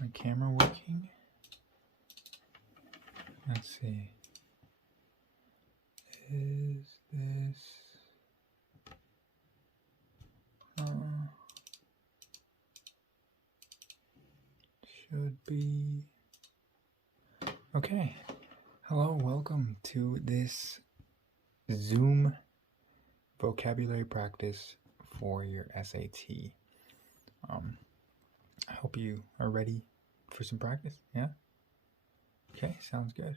My camera working? Let's see. Is this... should be... Okay. Hello, welcome to this Zoom vocabulary practice for your SAT. I hope you are ready for some practice, yeah? Okay, sounds good.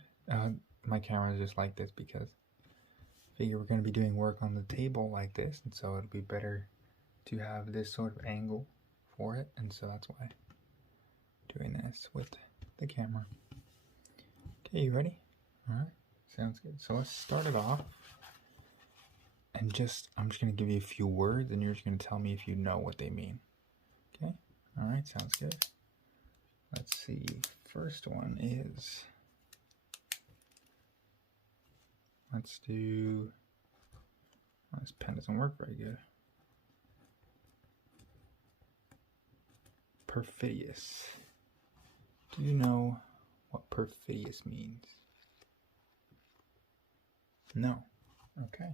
My camera is just like this because I figure we're going to be doing work on the table like this, and so it'd be better to have this sort of angle for it, and so that's why I'm doing this with the camera. Okay, you ready? Alright, sounds good. So let's start it off, and I'm just going to give you a few words, and you're just going to tell me if you know what they mean. Okay? Alright, sounds good. Let's see. First one is... Let's do... Oh, this pen doesn't work very good. Perfidious. Do you know what perfidious means? No. Okay.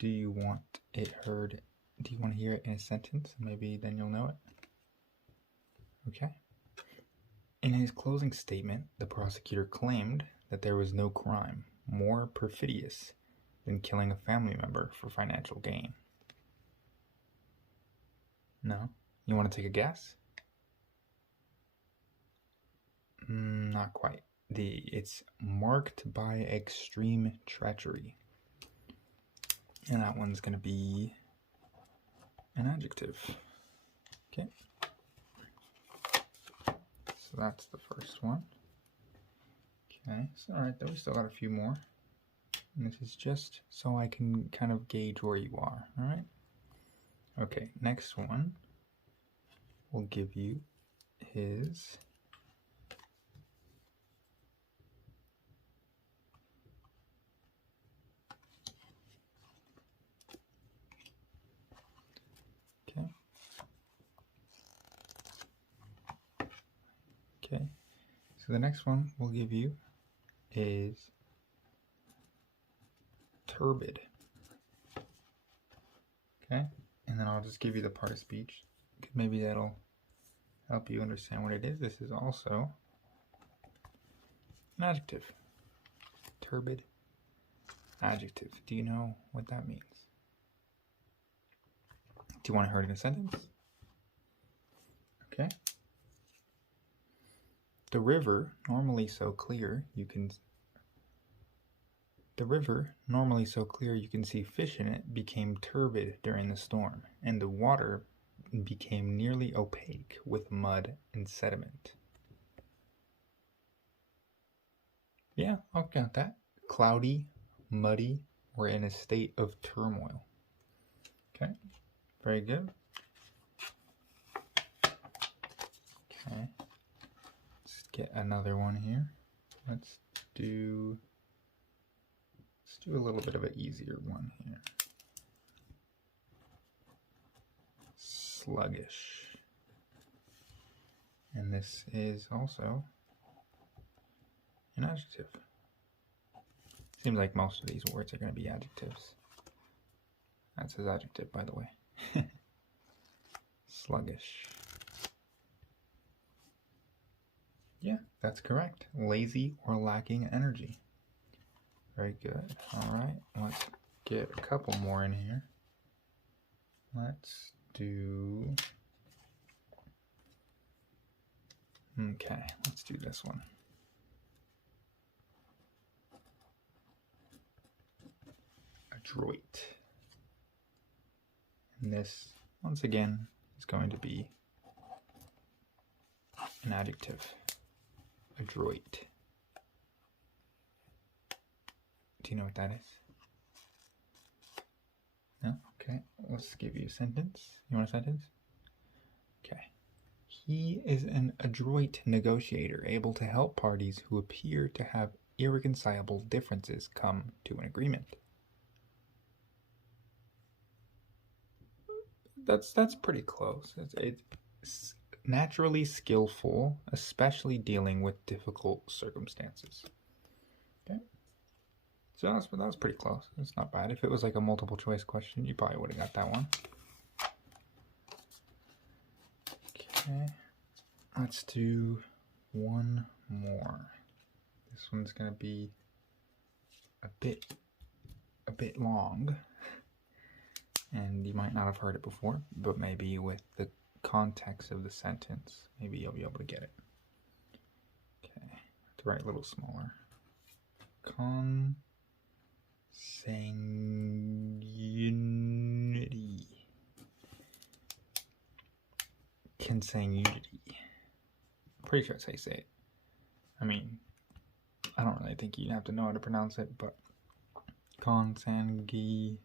Do you want it heard? Do you want to hear it in a sentence? Maybe then you'll know it. Okay. In his closing statement, the prosecutor claimed that there was no crime more perfidious than killing a family member for financial gain. No? You want to take a guess? Not quite. It's marked by extreme treachery. And that one's going to be an adjective. Okay. So that's the first one. Okay, so alright, then we still got a few more. And this is just so I can kind of gauge where you are, alright? Okay, next one will give you his Okay, so the next one we'll give you is turbid. Okay, and then I'll just give you the part of speech. Maybe that'll help you understand what it is. This is also an adjective. Turbid adjective. Do you know what that means? Do you want to hear it in a sentence? Okay. The river, normally so clear you can see fish in it, became turbid during the storm, and the water became nearly opaque with mud and sediment. Yeah, I'll count that. Cloudy, muddy, or in a state of turmoil. Okay, very good. Okay. Get another one here. Let's do a little bit of an easier one here. Sluggish. And this is also an adjective. Seems like most of these words are going to be adjectives. That says adjective, by the way. Sluggish. Yeah, that's correct. Lazy or lacking energy. Very good. Alright, let's get a couple more in here. Let's do... Okay, let's do this one. Adroit. And this, once again, is going to be an adjective. Adroit. Do you know what that is? No? Okay, let's give you a sentence. You want a sentence? Okay. He is an adroit negotiator, able to help parties who appear to have irreconcilable differences come to an agreement. That's pretty close. It's naturally skillful, especially dealing with difficult circumstances. Okay. So that was pretty close. It's not bad. If it was like a multiple choice question, you probably would have got that one. Okay. Let's do one more. This one's going to be a bit long. And you might not have heard it before, but maybe with the context of the sentence, maybe you'll be able to get it. Okay, to write a little smaller. Consanguinity. Consanguinity. Pretty sure that's how you say it. I mean, I don't really think you have to know how to pronounce it, but consanguinity.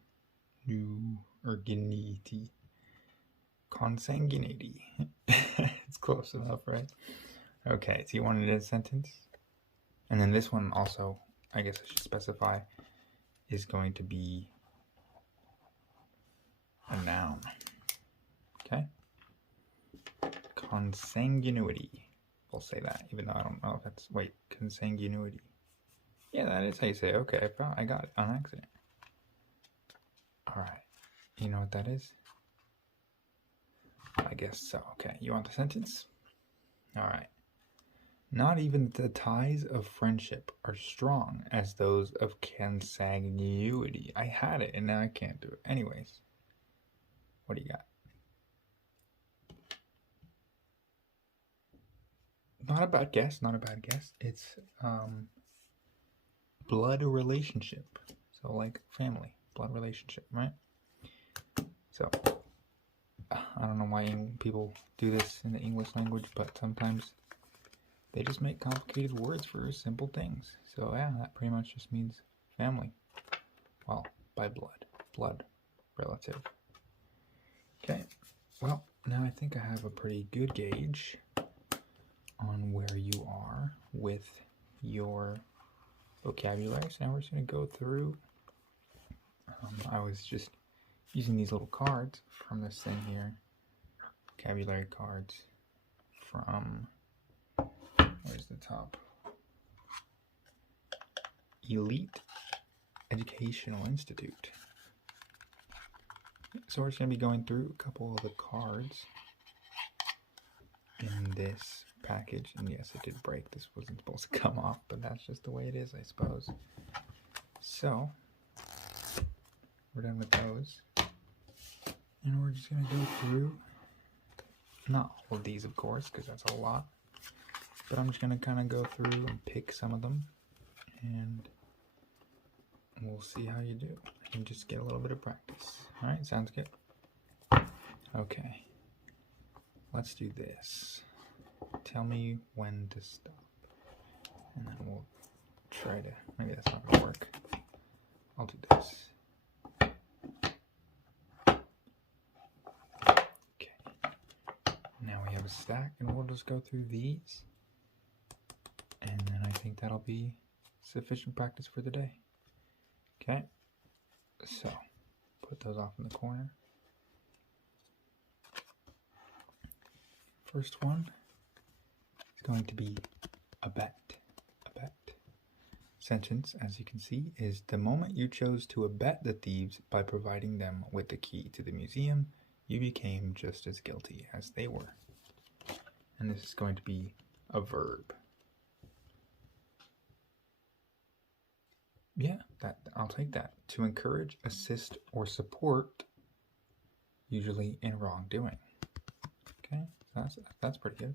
Consanguinity. It's close enough, right? Okay, so you wanted a sentence? And then this one also, I guess I should specify, is going to be a noun. Okay? Consanguinity. We'll say that, even though I don't know if that's... Wait, consanguinity. Yeah, that is how you say it. Okay, I got it on accident. Alright. You know what that is? I guess so. Okay, you want the sentence? Alright. Not even the ties of friendship are strong as those of consanguinity. I had it and now I can't do it. Anyways, what do you got? Not a bad guess, not a bad guess. It's blood relationship. So like family, blood relationship, right? So I don't know why people do this in the English language, but sometimes they just make complicated words for simple things. So yeah, that pretty much just means family. Well, by blood relative. Okay, well, now I think I have a pretty good gauge on where you are with your vocabulary. So now we're just going to go through. I was just using these little cards from this thing here. Vocabulary cards from, where's the top? Elite Educational Institute. So we're just going to be going through a couple of the cards in this package. And yes, it did break. This wasn't supposed to come off, but that's just the way it is, I suppose. So we're done with those. And we're just going to go through, not all of these, of course, because that's a lot. But I'm just going to kind of go through and pick some of them. And we'll see how you do. And just get a little bit of practice. Alright, sounds good. Okay. Let's do this. Tell me when to stop. And then we'll try to... Maybe that's not going to work. I'll do this. Now we have a stack, and we'll just go through these. And then I think that'll be sufficient practice for the day. Okay, so put those off in the corner. First one is going to be a bet. A bet. Sentence, as you can see, is the moment you chose to abet the thieves by providing them with the key to the museum, you became just as guilty as they were. And this is going to be a verb. Yeah, I'll take that. To encourage, assist, or support, usually in wrongdoing. Okay, that's pretty good.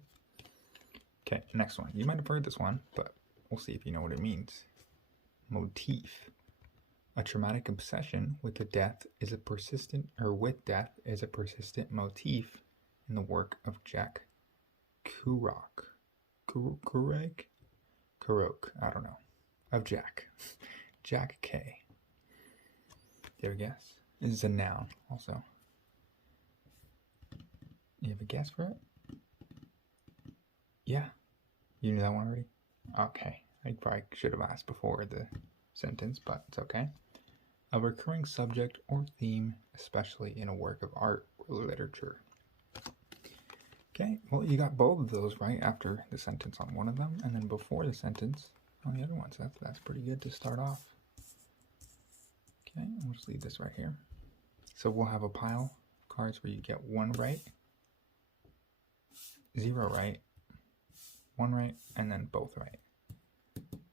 Okay, next one. You might have heard this one, but we'll see if you know what it means. Motif. A traumatic obsession with death is a persistent motif in the work of Jack Kerouac. Kerouac, I don't know. Of Jack. Jack K. Do you have a guess? This is a noun, also. You have a guess for it? Yeah. You knew that one already? Okay. I probably should have asked before the sentence, but it's okay. A recurring subject or theme, especially in a work of art or literature. Okay, well, you got both of those right after the sentence on one of them, and then before the sentence on the other one. So that's pretty good to start off. Okay, we'll just leave this right here. So we'll have a pile of cards where you get 1 right, 0 right, 1 right, and then both right.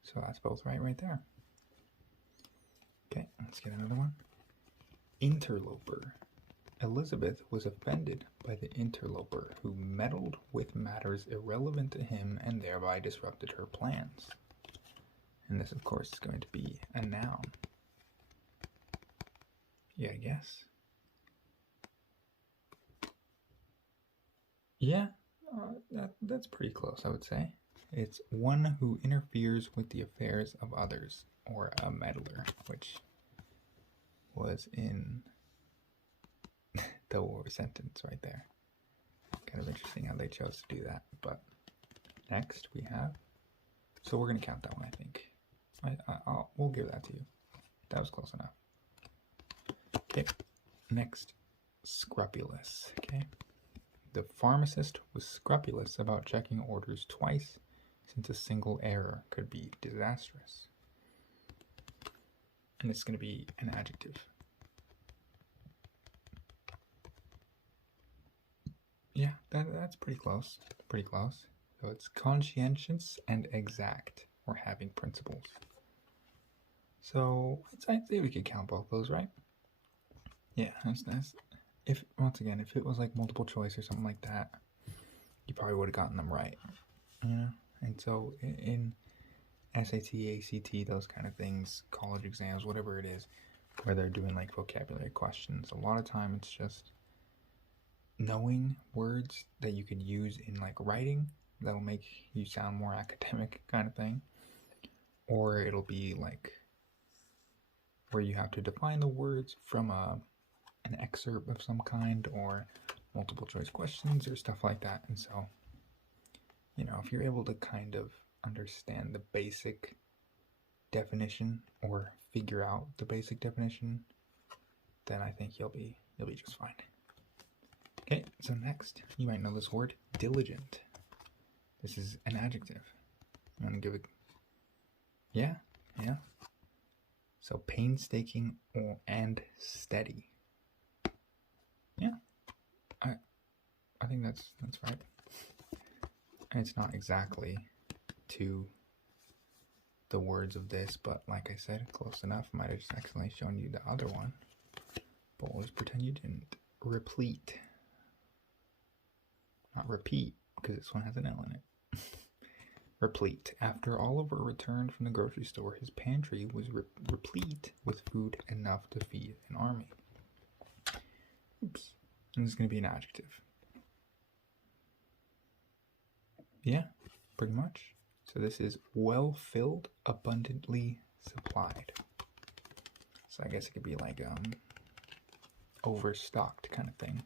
So that's both right there. Okay, let's get another one. Interloper. Elizabeth was offended by the interloper who meddled with matters irrelevant to him and thereby disrupted her plans. And this, of course, is going to be a noun. Yeah, I guess. Yeah, that's pretty close, I would say. It's one who interferes with the affairs of others, or a meddler, which was in the sentence right there. Kind of interesting how they chose to do that. But next we have, so we're going to count that one, I think. We'll give that to you. That was close enough. Okay, next, scrupulous. Okay, the pharmacist was scrupulous about checking orders twice, since a single error could be disastrous. And it's going to be an adjective. Yeah, that's pretty close. Pretty close. So it's conscientious and exact, or having principles. So I'd say we could count both those, right? Yeah, that's if once again, if it was like multiple choice or something like that, you probably would have gotten them right. Yeah. And so in SAT, ACT, those kind of things, college exams, whatever it is, where they're doing like vocabulary questions, a lot of time it's just knowing words that you could use in like writing that'll make you sound more academic kind of thing, or it'll be like where you have to define the words from an excerpt of some kind, or multiple choice questions or stuff like that. And so, you know, if you're able to kind of understand the basic definition or figure out the basic definition, then I think you'll be just fine. Okay, so next, you might know this word, diligent. This is an adjective. You want to give it, yeah. So painstaking and steady. Yeah, I think that's right. And it's not exactly to the words of this, but like I said, close enough. Might have just accidentally shown you the other one, but always pretend you didn't. Replete. Not repeat, because this one has an L in it. Replete. After Oliver returned from the grocery store, his pantry was replete with food enough to feed an army. Oops. And this is going to be an adjective. Yeah, pretty much. So this is well-filled, abundantly supplied. So I guess it could be like overstocked kind of thing.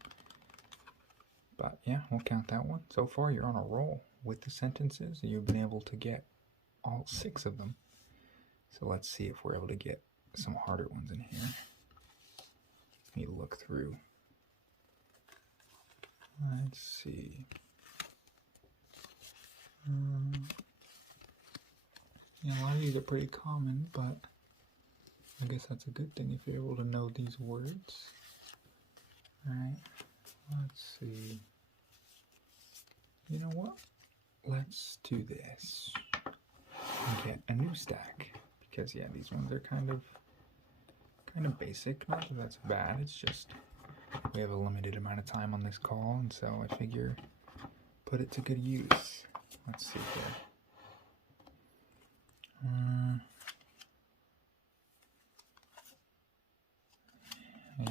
But yeah, we'll count that one. So far, you're on a roll with the sentences. You've been able to get all 6 of them. So let's see if we're able to get some harder ones in here. Let me look through. Let's see. Yeah, a lot of these are pretty common, but I guess that's a good thing if you're able to know these words. Alright, let's see. You know what? Let's do this and get a new stack, because yeah, these ones are kind of basic. Not that that's bad, it's just we have a limited amount of time on this call, and so I figure put it to good use. Let's see here.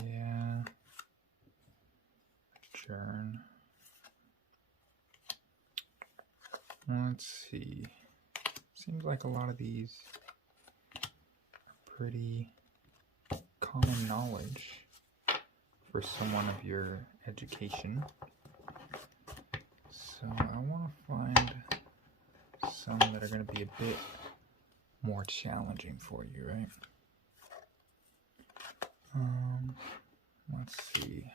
Yeah. Churn. Let's see. Seems like a lot of these are pretty common knowledge for someone of your education. So I want to find some that are going to be a bit more challenging for you, right? Let's see.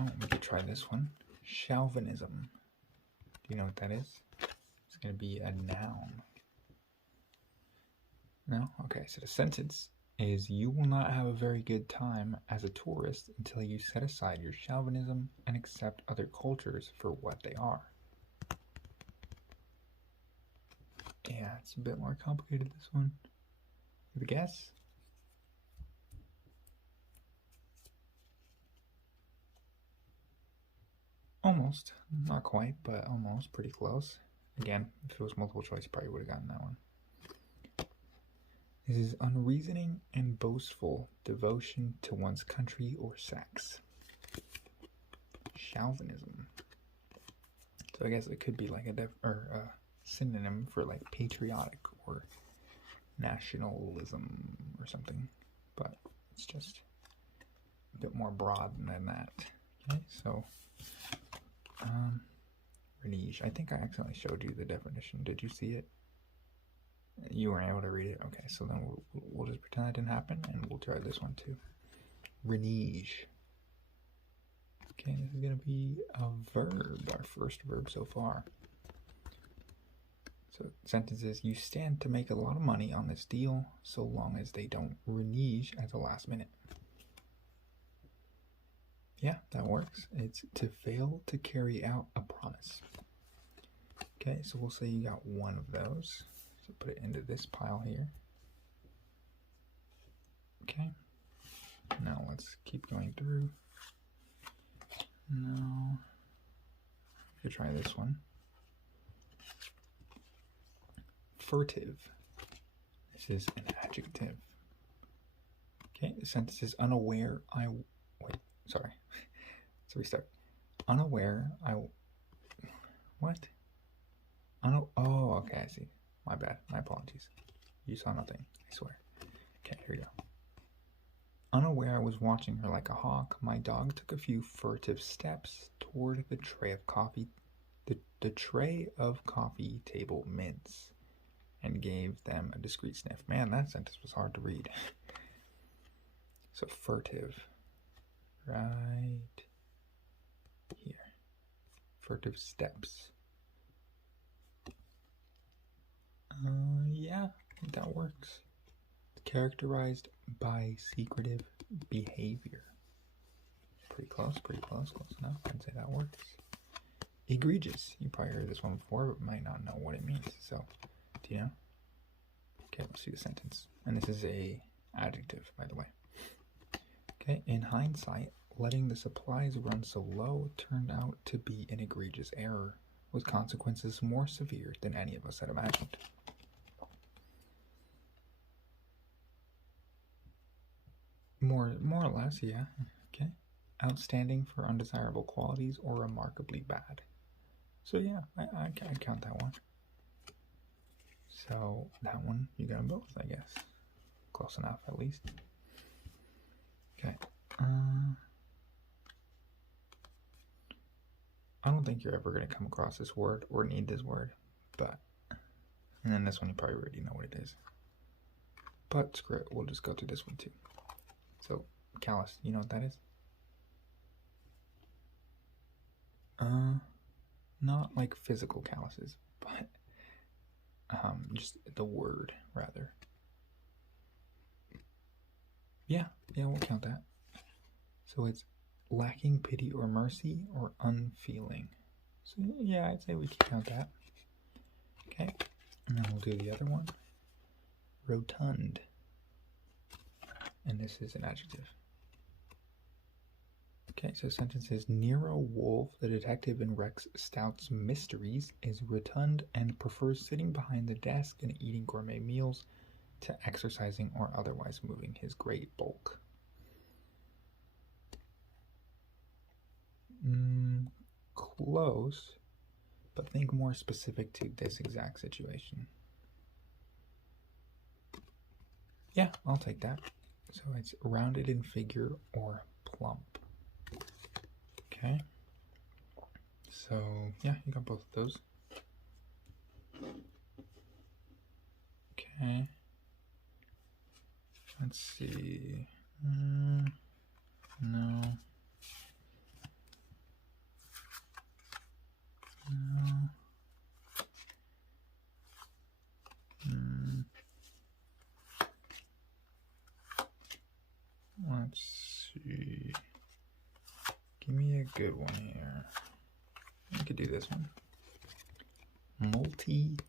Oh, we could try this one. Chauvinism. Do you know what that is? It's going to be a noun. No? Okay, so the sentence is, you will not have a very good time as a tourist until you set aside your chauvinism and accept other cultures for what they are. Yeah, it's a bit more complicated, this one. Have a guess? Almost. Not quite, but almost. Pretty close. Again, if it was multiple choice, you probably would have gotten that one. This is unreasoning and boastful devotion to one's country or sex. Chauvinism. So I guess it could be like a synonym for like patriotic or nationalism or something, but it's just a bit more broad than that. Okay, so Renige. I think I accidentally showed you the definition. Did you see it? You weren't able to read it? Okay, so then we'll just pretend that didn't happen, and we'll try this one too. Renige. Okay, this is going to be a verb, our first verb so far. So sentence is, you stand to make a lot of money on this deal so long as they don't renege at the last minute. Yeah, that works. It's to fail to carry out a promise. Okay, so we'll say you got one of those. So put it into this pile here. Okay. Now let's keep going through. No. We could try this one. Furtive. This is an adjective. Okay, the sentence is unaware. Sorry. So we start. Unaware. What? Oh, okay, I see. My bad. My apologies. You saw nothing, I swear. Okay, here we go. Unaware I was watching her like a hawk, my dog took a few furtive steps toward the tray of coffee, the tray of coffee table mints, and gave them a discreet sniff. Man, that sentence was hard to read. So furtive. Right here. Furtive steps. Yeah, I think that works. Characterized by secretive behavior. Pretty close, close enough. I'd say that works. Egregious. You probably heard this one before, but might not know what it means. So, do you know? Okay, let's see the sentence. And this is a adjective, by the way. Okay, in hindsight, letting the supplies run so low turned out to be an egregious error, with consequences more severe than any of us had imagined. More or less, yeah. Okay. Outstanding for undesirable qualities or remarkably bad. So yeah, I count that one. So that one, you got them both, I guess. Close enough, at least. Okay. I don't think you're ever going to come across this word or need this word, but, and then this one you probably already know what it is. But screw it, we'll just go through this one too. So, callous, you know what that is? Not like physical calluses, but just the word, rather. Yeah, we'll count that. So it's lacking pity or mercy or unfeeling. So yeah, I'd say we can count that. Okay, and then we'll do the other one. Rotund. And this is an adjective. Okay, so the sentence is, Nero Wolfe, the detective in Rex Stout's Mysteries, is rotund and prefers sitting behind the desk and eating gourmet meals to exercising or otherwise moving his great bulk. Close, but think more specific to this exact situation. Yeah, I'll take that. So it's rounded in figure or plump. Okay. So, yeah, you got both of those. Okay. Let's see. No. good one here. We could do this one. Multivarious.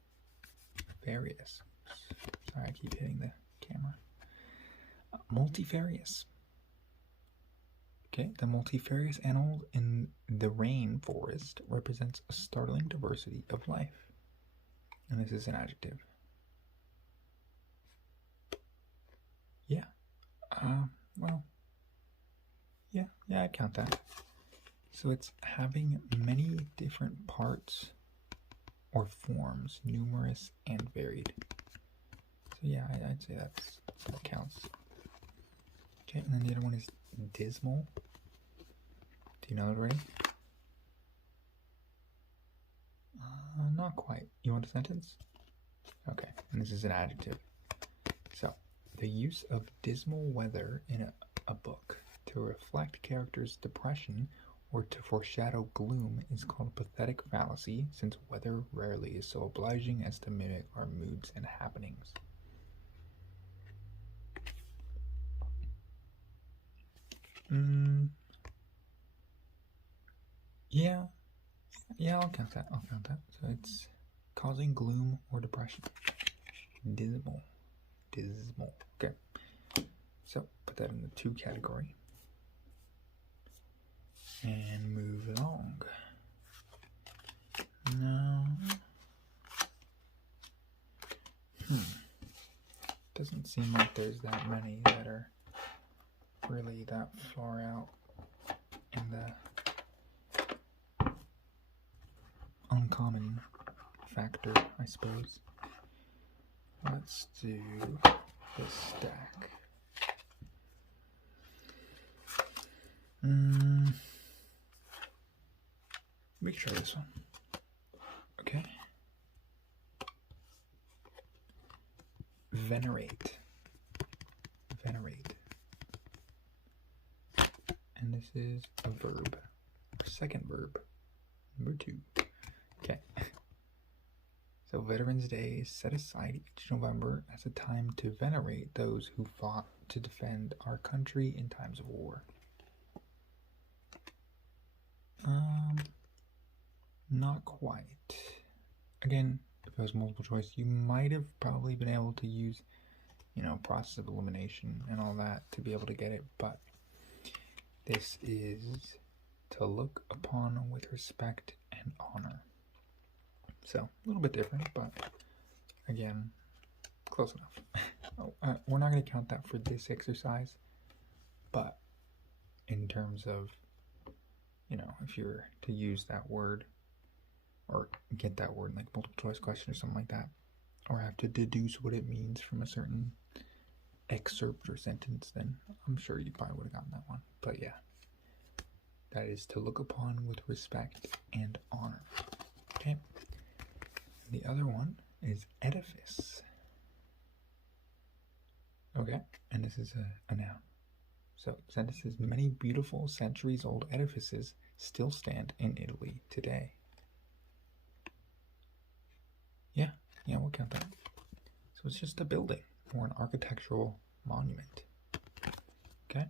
Sorry, I keep hitting the camera. Multivarious. Okay, the multifarious animal in the rainforest represents a startling diversity of life. And this is an adjective. Yeah. Well, yeah, I'd count that. So it's having many different parts or forms, numerous and varied. So yeah, I'd say that counts. Okay, and then the other one is dismal. Do you know it already? Not quite. You want a sentence? Okay, and this is an adjective. So, the use of dismal weather in a book to reflect characters' depression or to foreshadow gloom is called a pathetic fallacy, since weather rarely is so obliging as to mimic our moods and happenings. Yeah, I'll count that. So it's causing gloom or depression. Dismal. Okay. So put that in the 2 category. And move along. Now, doesn't seem like there's that many that are really that far out in the uncommon factor, I suppose. Let's do this stack. We can try this one. Okay. Venerate. And this is a verb. Our second verb. Number 2. Okay. So Veterans Day is set aside each November as a time to venerate those who fought to defend our country in times of war. Not quite. Again, if it was multiple choice, you might have probably been able to use, process of elimination and all that to be able to get it, but this is to look upon with respect and honor. So, a little bit different, but again, close enough. We're not going to count that for this exercise, but in terms of, if you were to use that word or get that word in like multiple choice question or something like that, or have to deduce what it means from a certain excerpt or sentence, then I'm sure you probably would have gotten that one. But yeah, that is to look upon with respect and honor. Okay. The other one is edifice. Okay, and this is a noun. So, sentences, many beautiful centuries-old edifices still stand in Italy today. Yeah, we'll count that. So it's just a building or an architectural monument. Okay,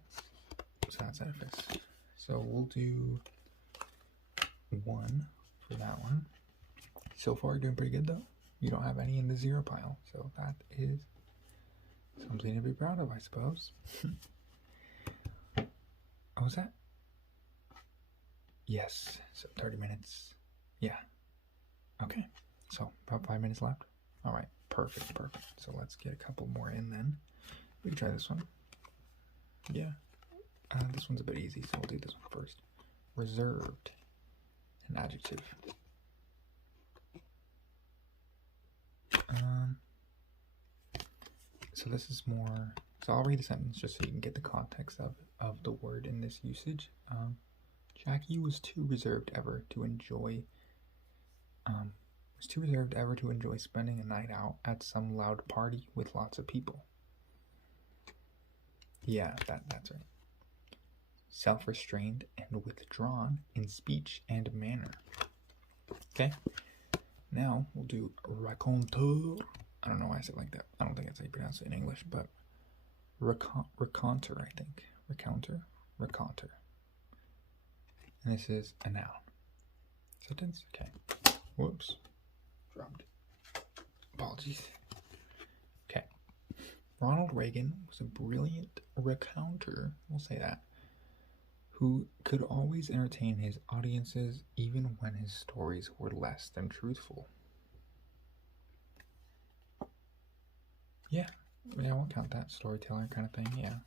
so that's edifice. So we'll do 1 for that one. So far, you're doing pretty good, though. You don't have any in the 0 pile, so that is something to be proud of, I suppose. Oh, was that? Yes, so 30 minutes. Yeah. Okay, so about 5 minutes left. All right, perfect. So let's get a couple more in then. We can try this one. Yeah, this one's a bit easy, so we'll do this one first. Reserved, an adjective. So this is more, so I'll read the sentence just so you can get the context of the word in this usage. Jackie was too reserved ever to enjoy spending a night out at some loud party with lots of people. Yeah, that's right. Self-restrained and withdrawn in speech and manner. Okay, now we'll do raconteur. I don't know why I said it like that. I don't think that's how you pronounce it in English, but raconteur, I think. Raconteur. And this is a noun. Sentence? Okay. Whoops. Dropped. Apologies. Okay. Ronald Reagan was a brilliant recounter, we'll say that, who could always entertain his audiences even when his stories were less than truthful. Yeah, we'll count that. Storyteller kind of thing, yeah.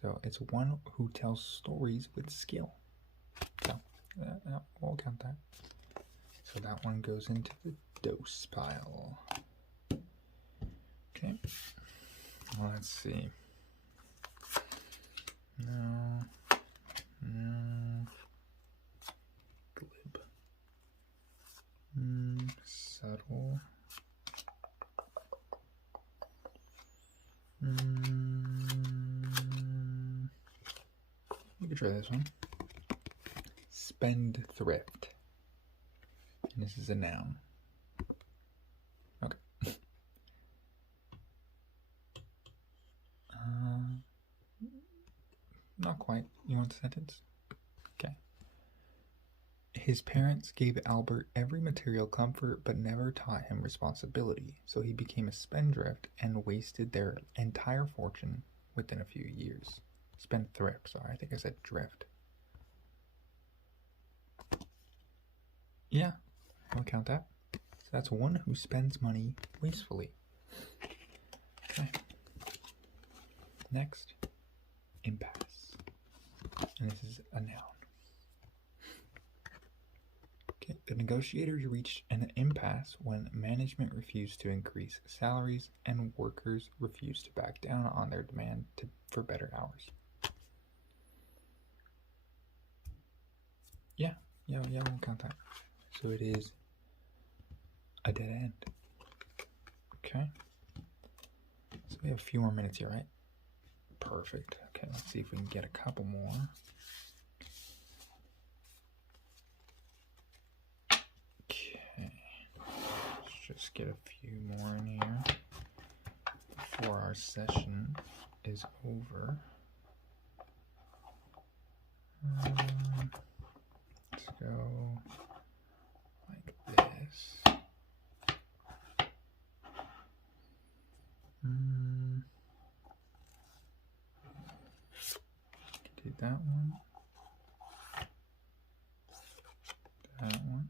So it's one who tells stories with skill. So we'll count that. So that one goes into the dose pile. Okay. Well, let's see. No. Glib. Subtle. We could try this one. Spendthrift. And this is a noun. Okay. Not quite. You want the sentence? Okay. His parents gave Albert every material comfort but never taught him responsibility, so he became a spendthrift and wasted their entire fortune within a few years. Spendthrift, sorry, I think I said drift. Yeah, I'll count that. So that's one who spends money wastefully. Okay. Next, impasse. And this is a noun. Okay. The negotiators reached an impasse when management refused to increase salaries and workers refused to back down on their demand for better hours. Yeah, we'll count that. So it is a dead end. Okay. So we have a few more minutes here, right? Perfect. Okay, let's see if we can get a couple more. Okay. Let's just get a few more in here before our session is over. Let's go like this. Do that one. That one.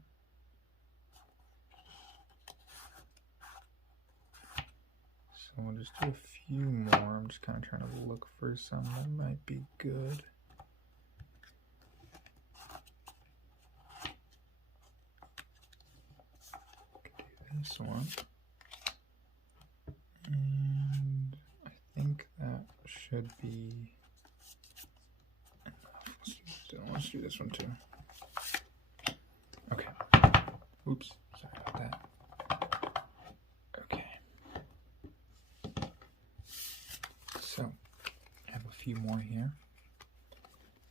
So we'll just do a few more. I'm just kind of trying to look for some that might be good. This one, and I think that should be enough. Let's do this one too. Okay. Oops, sorry about that. Okay. So, I have a few more here.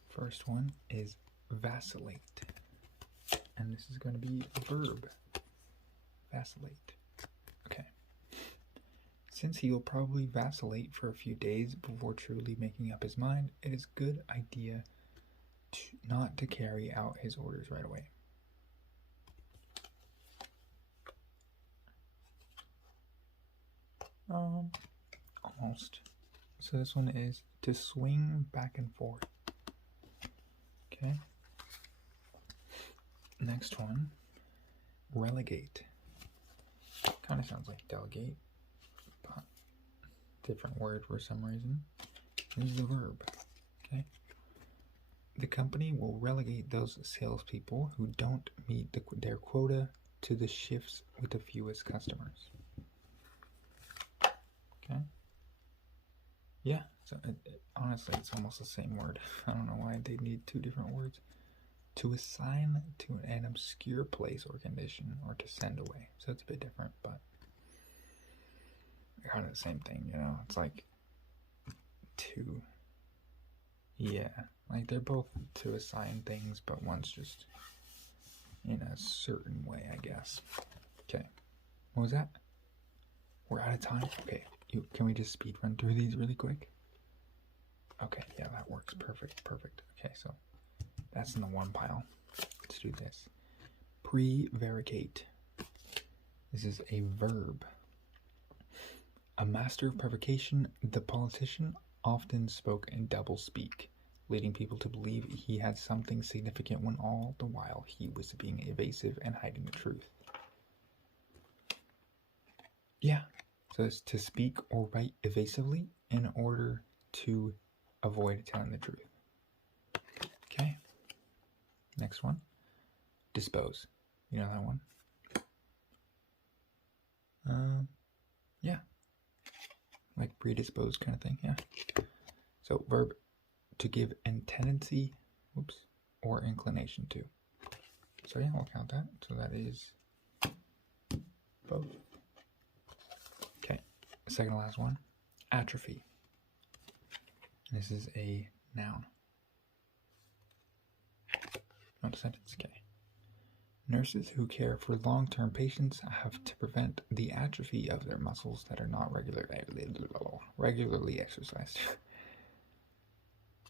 First one is vacillate, and this is going to be a verb. Vacillate. Okay. Since he will probably vacillate for a few days before truly making up his mind, it is a good idea not to carry out his orders right away. Almost. So this one is to swing back and forth. Okay. Next one, relegate. Kind of sounds like delegate, but different word for some reason. This is the verb. Okay. The company will relegate those salespeople who don't meet their quota to the shifts with the fewest customers. Okay. Yeah. So honestly, it's almost the same word. I don't know why they need two different words. To assign to an obscure place or condition, or to send away. So it's a bit different, but kind of the same thing, you know? It's like to, yeah, like they're both to assign things, but one's just in a certain way, I guess. Okay, what was that? We're out of time? Okay, can we just speed run through these really quick? Okay, yeah, that works. Perfect. Okay, so That's in the one pile. Let's do this. Prevaricate. This is a verb. A master of prevarication, the politician often spoke in double speak, leading people to believe he had something significant when all the while he was being evasive and hiding the truth. Yeah, so it's to speak or write evasively in order to avoid telling the truth. Okay, next one. Dispose. You know that one? Yeah. Like predisposed kind of thing, yeah. So verb, to give a tendency, or inclination to. So yeah, we'll count that. So that is both. Okay, second to last one. Atrophy. This is a noun. Not a sentence, okay. Nurses who care for long-term patients have to prevent the atrophy of their muscles that are not regularly exercised.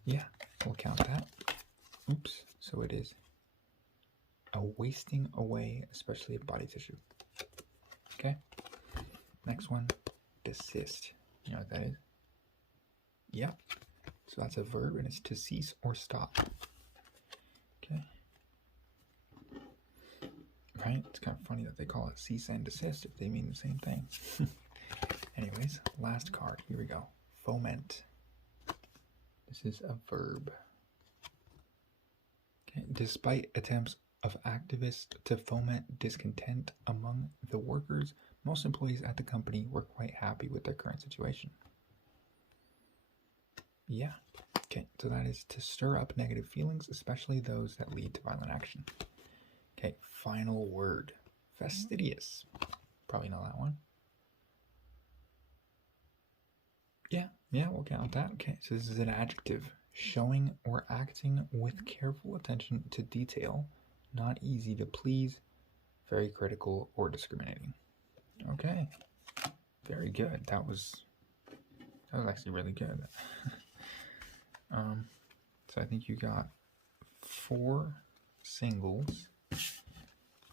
Yeah, we'll count that. So it is a wasting away, especially of body tissue. Okay. Next one, desist. You know what that is? Yeah. So that's a verb, and it's to cease or stop. Okay. Right? It's kind of funny that they call it cease and desist if they mean the same thing. Anyways, last card. Here we go. Foment. This is a verb. Okay. Despite attempts of activists to foment discontent among the workers, most employees at the company were quite happy with their current situation. Yeah. Okay, so that is to stir up negative feelings, especially those that lead to violent action. Okay, final word. Fastidious. Probably know that one. Yeah, we'll count that. Okay, so this is an adjective. Showing or acting with careful attention to detail, not easy to please, very critical or discriminating. Okay, very good. That was actually really good. So I think you got 4 singles,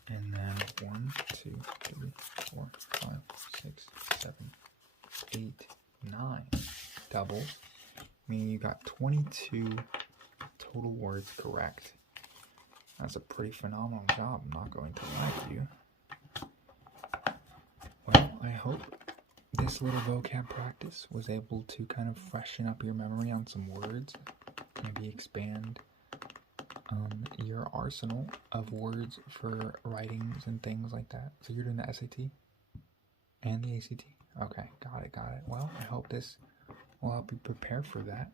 and then 1, 2, 3, 4, 5, 6, 7, 8, 9 doubles, meaning you got 22 total words correct. That's a pretty phenomenal job, I'm not going to lie to you. Well, I hope this little vocab practice was able to kind of freshen up your memory on some words, maybe expand your arsenal of words for writings and things like that. So you're doing the SAT and the ACT? Okay, got it. Well, I hope this will help you prepare for that,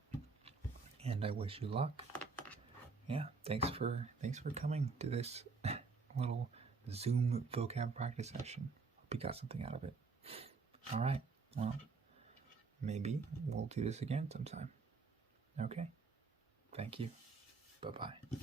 and I wish you luck. Yeah, thanks for coming to this little Zoom vocab practice session. Hope you got something out of it. All right, well, maybe we'll do this again sometime. Okay, thank you. Bye-bye.